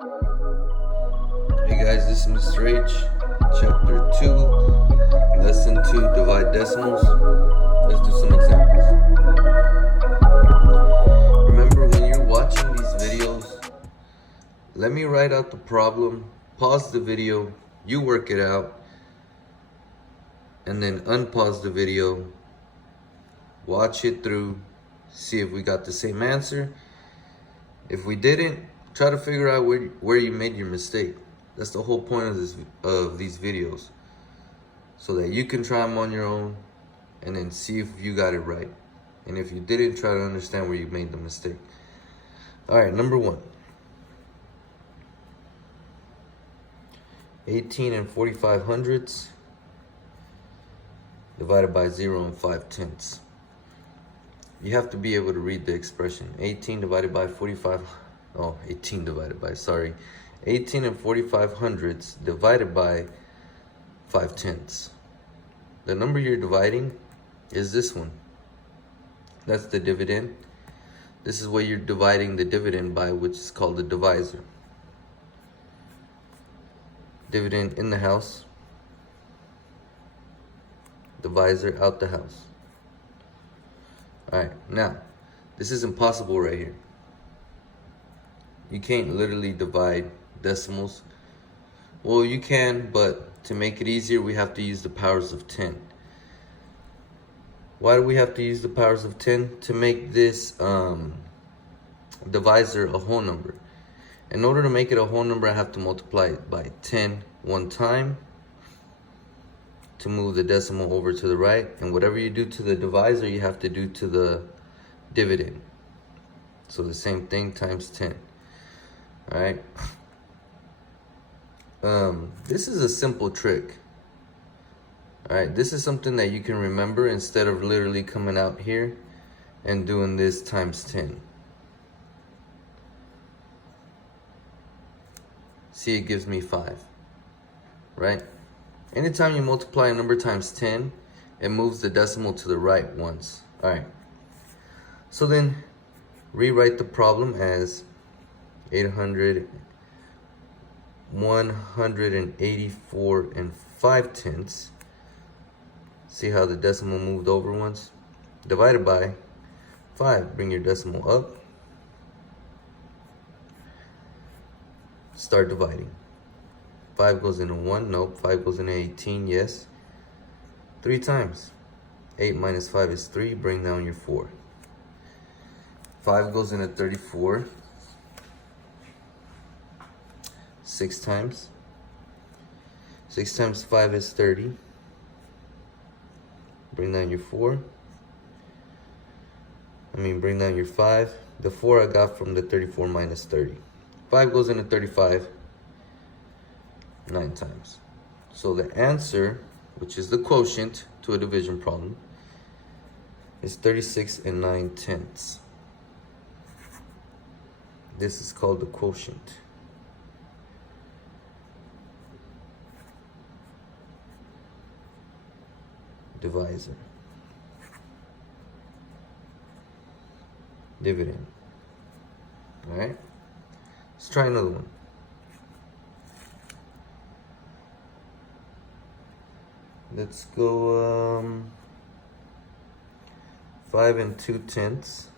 Hey guys, this is Mr. H, Chapter 2, Lesson 2, Divide Decimals. Let's do some examples. Remember, when you're watching these videos, let me write out the problem, pause the video, you work it out, and then unpause the video, watch it through, see if we got the same answer. If we didn't, try to figure out where you made your mistake. That's the whole point of these videos, so that you can try them on your own and then see if you got it right. And if you didn't, try to understand where you made the mistake. All right, number 1. 18 and 45/100 divided by 0 and 5/10. You have to be able to read the expression. 18 divided by 45, 18 divided by, 18 and 45/100 divided by 5/10. The number you're dividing is this one. That's the dividend. This is what you're dividing the dividend by, which is called the divisor. Dividend in the house, divisor out the house. Alright, now, this is impossible right here. You can't literally divide decimals. Well, you can, but to make it easier, we have to use the powers of 10. Why do we have to use the powers of 10? To make this divisor a whole number. In order to make it a whole number, I have to multiply it by 10 one time to move the decimal over to the right. And whatever you do to the divisor, you have to do to the dividend. So the same thing times 10. All right. This is a simple trick. All right, this is something that you can remember instead of literally coming out here and doing this times 10. See, it gives me 5, right? Anytime you multiply a number times 10, it moves the decimal to the right once. All right, so then rewrite the problem as 184 and 5/10. See how the decimal moved over once? Divided by 5. Bring your decimal up. Start dividing. 5 goes into 1. Nope. 5 goes into 18. Yes. 3 times. 8 minus 5 is 3. Bring down your 4. 5 goes into 34. 6 times. 6 times 5 is 30. Bring down your 4. Bring down your 5. The 4 I got from the 34 minus 30. 5 goes into 35 9 times. So the answer, which is the quotient to a division problem, is 36 and 9/10. This is called the quotient. Divisor. Dividend. All right, let's try another one. Let's go 5 and 2/10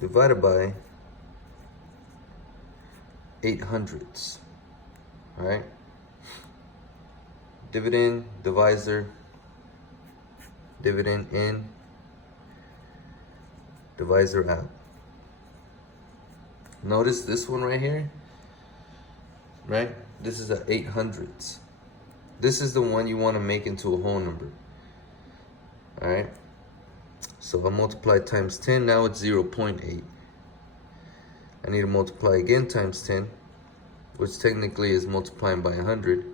divided by 8/100. All right, dividend, divisor, dividend in, divisor out. Notice this one right here, right? This is a 8/100. This is the one you want to make into a whole number. All right, so I multiply times 10. Now it's 0.8. I need to multiply again times 10, which technically is multiplying by 100.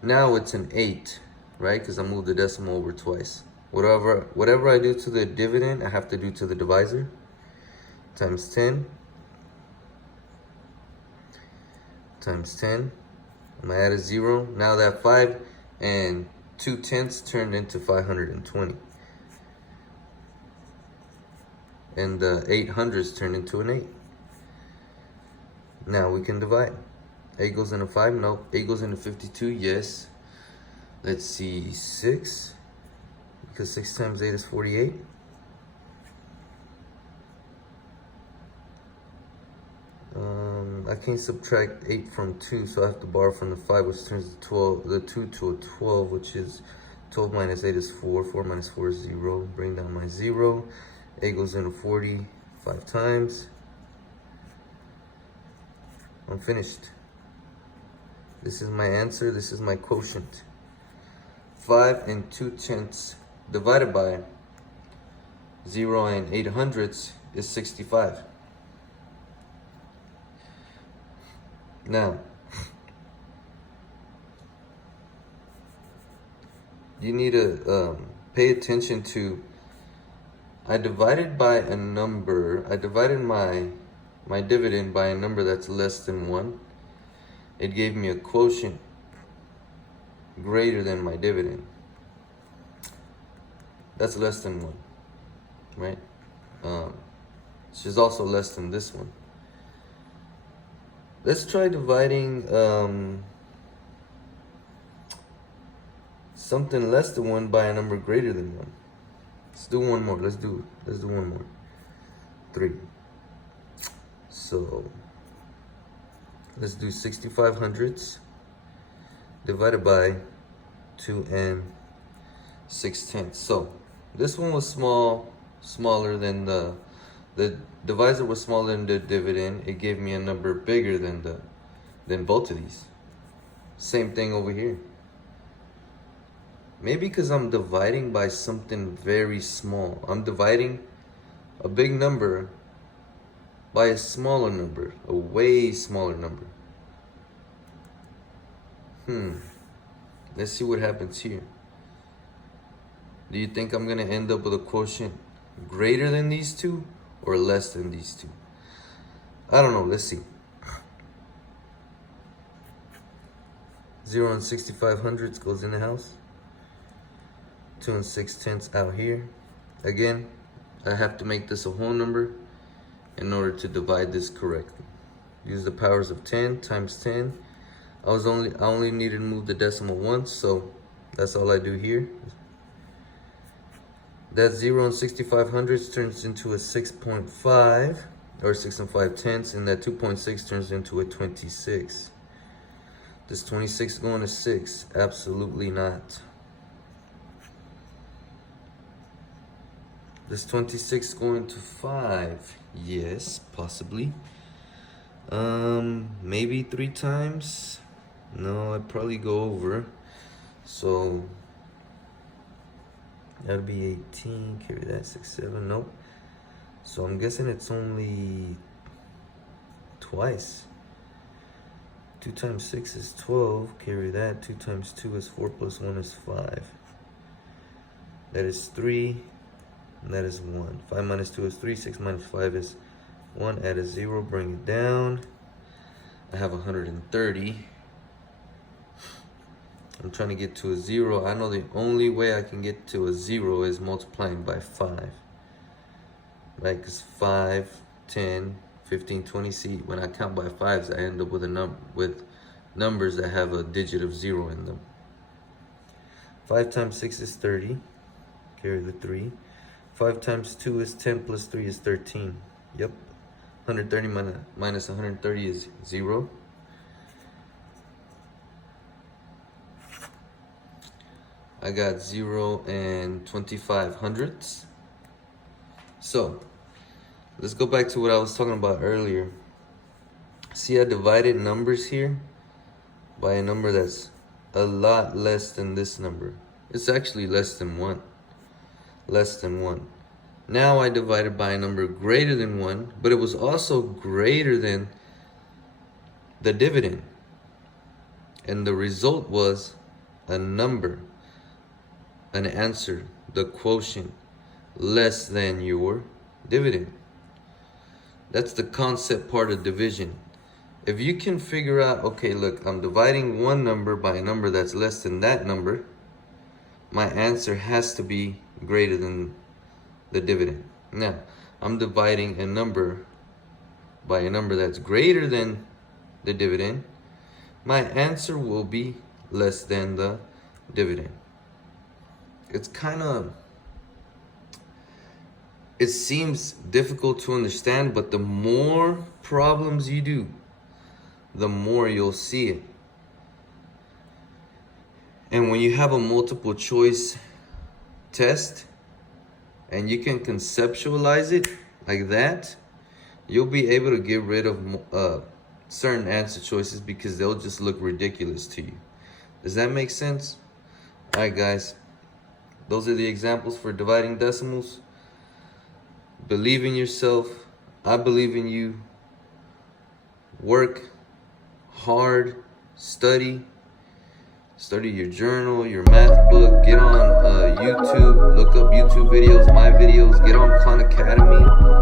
Now it's an 8, right? Because I moved the decimal over twice. Whatever I do to the dividend, I have to do to the divisor. Times 10. Times 10. I'm going to add a 0. Now that 5 and 2/10 turned into 520. And the 800s turned into an 8. Now we can divide. 8 goes into 5, no. 8 goes into 52, yes. Let's see, 6, because 6 times 8 is 48. I can't subtract 8 from 2, so I have to borrow from the 5, which turns the 12, the 2 to a 12, which is 12 minus 8 is 4. 4 minus 4 is 0. Bring down my 0. 8 goes into 40 5 times. I'm finished. This is my answer. This is my quotient. 5 and 2/10 divided by 0 and 8/100 is 65. Now, you need to pay attention to, I divided by a number, I divided my dividend by a number that's less than 1. It gave me a quotient greater than my dividend. That's less than 1, right? Which is also less than this one. Let's try dividing something less than 1 by a number greater than 1. Let's do one more. Let's do one more. 3. So let's do 65/100 divided by 2 and 6/10. So this one was smaller than the divisor was smaller than the dividend. It gave me a number bigger than both of these. Same thing over here. Maybe because I'm dividing by something very small. I'm dividing a big number by a smaller number, a way smaller number. Let's see what happens here. Do you think I'm gonna end up with a quotient greater than these two or less than these two? I don't know, let's see. 0 and 65/100 goes in the house. 2 and 6/10 out here. Again, I have to make this a whole number in order to divide this correctly. Use the powers of 10 times 10. I only needed to move the decimal once, so that's all I do here. That 0 and 65/100 turns into a 6.5 or 6 and 5/10, and that 2.6 turns into a 26. Does 26 go into 6? Absolutely not. Does 26 go into 5? Yes, possibly. Maybe 3 times. No, I'd probably go over. So that'd be 18. Carry that 6, 7. Nope. So I'm guessing it's only twice. 2 times 6 is 12. Carry that. 2 times 2 is 4 plus 1 is 5. That is 3. And that is 1. 5 minus 2 is 3. 6 minus 5 is 1. Add a 0. Bring it down. I have 130. I'm trying to get to a 0. I know the only way I can get to a 0 is multiplying by 5. Right? Because 5, 10, 15, 20. See, when I count by 5s, I end up with numbers that have a digit of 0 in them. 5 times 6 is 30. Carry the 3. 5 times 2 is 10 plus 3 is 13. Yep. 130 minus 130 is 0. I got 0 and 25/100. So, let's go back to what I was talking about earlier. See, I divided numbers here by a number that's a lot less than this number. It's actually less than 1. Less than 1. Now I divided by a number greater than 1, but it was also greater than the dividend. And the result was a number, an answer, the quotient, less than your dividend. That's the concept part of division. If you can figure out, okay, look, I'm dividing one number by a number that's less than that number, my answer has to be greater than the dividend. Now, I'm dividing a number by a number that's greater than the dividend, my answer will be less than the dividend. It's kind of, it seems difficult to understand, but the more problems you do, the more you'll see it. And when you have a multiple choice test and you can conceptualize it like that, you'll be able to get rid of certain answer choices because they'll just look ridiculous to you. Does that make sense? All right, guys. Those are the examples for dividing decimals. Believe in yourself. I believe in you. Work hard. Study your journal, your math book. Get on YouTube. Look up YouTube videos, my videos. Get on Khan Academy.